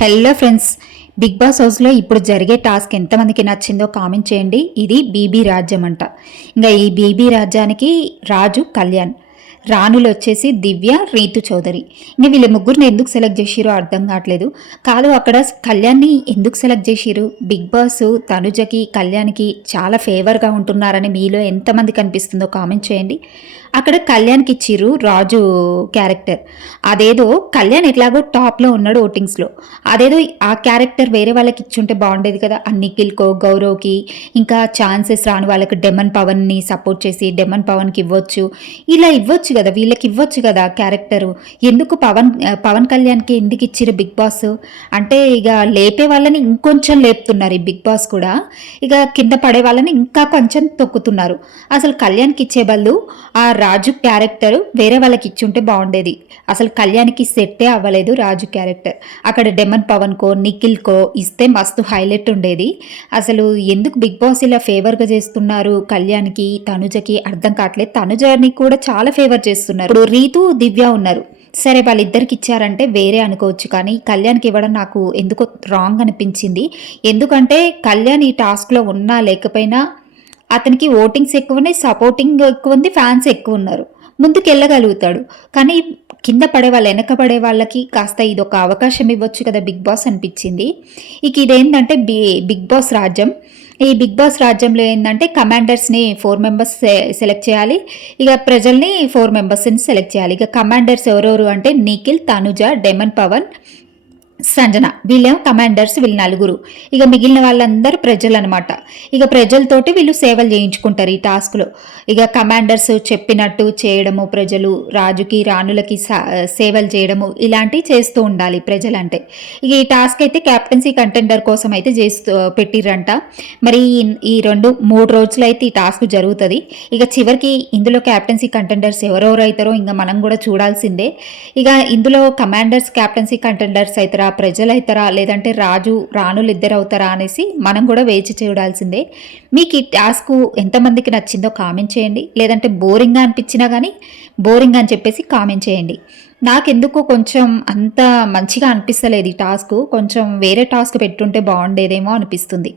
Hello friends, big boss హౌస్లో ఇప్పుడు జరిగే టాస్క్ ఎంతమందికి నచ్చిందో కామెంట్ చేయండి. ఇది బీబీ రాజ్యం అంట. ఇంకా ఈ బీబీ రాజ్యానికి రాజు కళ్యాణ్, రాణులు వచ్చేసి దివ్య, రీతు చౌదరి. ఇంకా వీళ్ళ ముగ్గురిని ఎందుకు సెలెక్ట్ చేసిరో అర్థం కావట్లేదు. కాదు, అక్కడ కళ్యాణ్ని ఎందుకు సెలెక్ట్ చేసిరు? బిగ్ బాస్ తనుజకి కళ్యాణ్కి చాలా ఫేవర్గా ఉంటున్నారని మీలో ఎంతమంది కనిపిస్తుందో కామెంట్ చేయండి. అక్కడ కళ్యాణ్కి ఇచ్చిర్రు రాజు క్యారెక్టర్. అదేదో కళ్యాణ్ ఎట్లాగో టాప్లో ఉన్నాడు ఓటింగ్స్లో, అదేదో ఆ క్యారెక్టర్ వేరే వాళ్ళకి ఇచ్చుంటే బాగుండేది కదా. నిఖిల్కో, గౌరవ్కి, ఇంకా ఛాన్సెస్ రాని వాళ్ళకి డెమన్ పవన్ని సపోర్ట్ చేసి డెమన్ పవన్కి ఇవ్వచ్చు, ఇలా ఇవ్వచ్చు కదా, వీళ్ళకి ఇవ్వచ్చు కదా క్యారెక్టరు. ఎందుకు పవన్ కళ్యాణ్కి ఎందుకు ఇచ్చిరు బిగ్ బాస్? అంటే ఇక లేపే వాళ్ళని ఇంకొంచెం లేపుతున్నారు ఈ బిగ్ బాస్ కూడా, ఇక కింద పడే వాళ్ళని ఇంకా కొంచెం తొక్కుతున్నారు. అసలు కళ్యాణ్కి ఇచ్చే బదులు ఆ రాజు క్యారెక్టర్ వేరే వాళ్ళకి ఇచ్చుంటే బాగుండేది. అసలు కళ్యాణ్కి సెట్టే అవ్వలేదు రాజు క్యారెక్టర్. అక్కడ డెమన్ పవన్కో, నిఖిల్కో ఇస్తే మస్తు హైలైట్ ఉండేది. అసలు ఎందుకు బిగ్ బాస్ ఇలా ఫేవర్గా చేస్తున్నారు కళ్యాణ్కి, తనుజకి అర్థం కావట్లేదు. తనుజని కూడా చాలా ఫేవర్ చేస్తున్నారు. ఇప్పుడు రీతు, దివ్య ఉన్నారు, సరే వాళ్ళిద్దరికి ఇచ్చారంటే వేరే అనుకోవచ్చు, కానీ కళ్యాణ్కి ఇవ్వడం నాకు ఎందుకో రాంగ్ అనిపించింది. ఎందుకంటే కళ్యాణ్ ఈ టాస్క్లో ఉన్నా లేకపోయినా అతనికి ఓటింగ్స్ ఎక్కువ ఉన్నాయి, సపోర్టింగ్ ఎక్కువ ఉంది, ఫ్యాన్స్ ఎక్కువ ఉన్నారు, ముందుకు వెళ్ళగలుగుతాడు. కానీ కింద పడే వాళ్ళు, వెనక పడే వాళ్ళకి కాస్త ఇదొక అవకాశం ఇవ్వచ్చు కదా బిగ్ బాస్ అనిపించింది. ఇక ఇదేంటంటే బిగ్ బాస్ రాజ్యం. ఈ బిగ్ బాస్ రాజ్యంలో ఏంటంటే కమాండర్స్ని 4 మెంబర్స్ సెలెక్ట్ చేయాలి, ఇక ప్రజల్ని 4 మెంబర్స్ని సెలెక్ట్ చేయాలి. ఇక కమాండర్స్ ఎవరెవరు అంటే నిఖిల్, తనుజ, డెమన్ పవన్, సంజన, వీళ్ళేమో కమాండర్స్, వీళ్ళు నలుగురు. ఇక మిగిలిన వాళ్ళందరూ ప్రజలు అనమాట. ఇక ప్రజలతోటి వీళ్ళు సేవలు చేయించుకుంటారు ఈ టాస్క్లో. ఇక కమాండర్స్ చెప్పినట్టు చేయడము, ప్రజలు రాజుకి రాణులకి సేవలు చేయడము, ఇలాంటివి చేస్తూ ఉండాలి ప్రజలంటే. ఇక ఈ టాస్క్ అయితే క్యాప్టెన్సీ కంటెండర్ కోసం అయితే చేస్తూ పెట్టిర్రంట. మరి ఈ 2-3 రోజులు అయితే ఈ టాస్క్ జరుగుతుంది. ఇక చివరికి ఇందులో క్యాప్టెన్సీ కంటెండర్స్ ఎవరెవరు అవుతారో ఇంకా మనం కూడా చూడాల్సిందే. ఇక ఇందులో కమాండర్స్ క్యాప్టెన్సీ కంటెండర్స్ అవుతారా, ప్రజలు అవుతారా, లేదంటే రాజు రాణులు ఇద్దరు అవుతారా అనేసి మనం కూడా వేచి చూడాల్సిందే. మీకు ఈ టాస్క్ ఎంతమందికి నచ్చిందో కామెంట్ చేయండి. లేదంటే బోరింగ్గా అనిపించినా కానీ బోరింగ్ అని చెప్పేసి కామెంట్ చేయండి. నాకెందుకు కొంచెం అంత మంచిగా అనిపిస్తలేదు ఈ టాస్క్. కొంచెం వేరే టాస్క్ పెట్టుంటే బాగుండేదేమో అనిపిస్తుంది.